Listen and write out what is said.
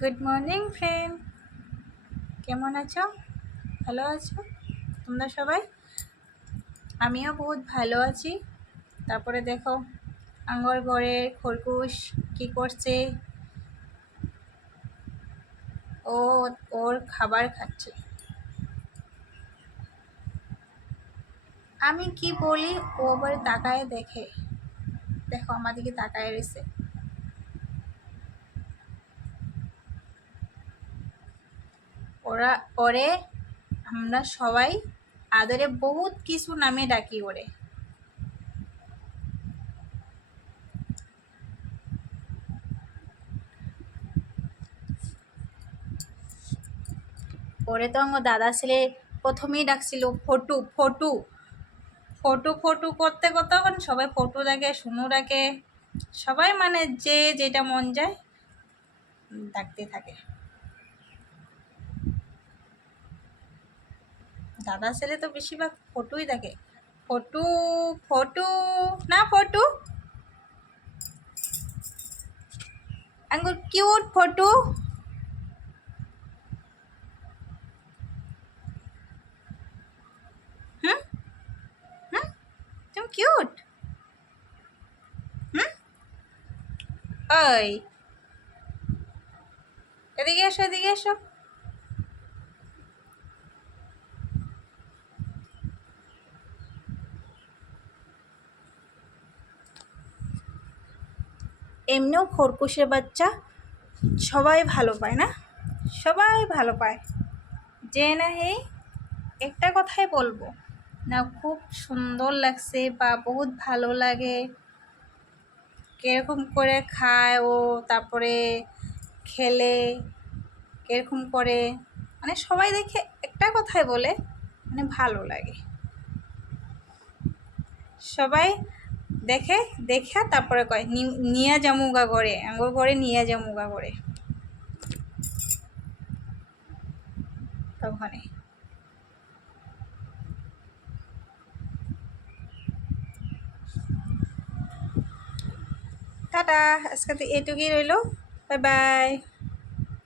Good morning friend, কেমন আছো? ভালো আছো তোমরা সবাই? আমিও বহুত ভালো আছি। তারপরে দেখো আমার ঘরের খরগোশ কি করছে। ও ওর খাবার খাচ্ছে। আমি কি বলি ও আবার তাকায় দেখে। দেখো আমার দিকে তাকায় রয়েছে। ওরে আমরা সবাই আদরে বহুত কিছু নামে ডাকি ওরে। ওরে তো আমার দাদা ছেলে প্রথমেই ডাকছিল ফটু ফটু ফটো ফটো করতে করতে এখন সবাই ফটো ডাকে, শুনু ডাকে, সবাই মানে যে যেটা মন যায় ডাকতে থাকে। দাদা ছেলে তো বেশিরভাগ ফটোই দেখে। ফটু ফটু না ফটু আঙ্গুর কিউট ফটু। হুম হুম তুমি কিউট। হুম ওই এদিকে এসো, এদিকে এসো। এমনিও খরগোশের বাচ্চা সবাই ভালো পায় না? সবাই ভালো পায়। যে না হেই একটা কথাই বলবো না, খুব সুন্দর লাগছে বা বহুত ভালো লাগে কিরকম করে খায় ও, তারপরে খেলে কিরকম করে, মানে সবাই দেখে একটা কথাই বলে মানে ভালো লাগে। সবাই দেখে দেখে তারপরে কয় নিয়ে যামুগা করে, আঙ্গুর করে নিয়ে যামুগা করে তখনই। টাটা, আজকে তো এটুকুই রইলো। Bye bye.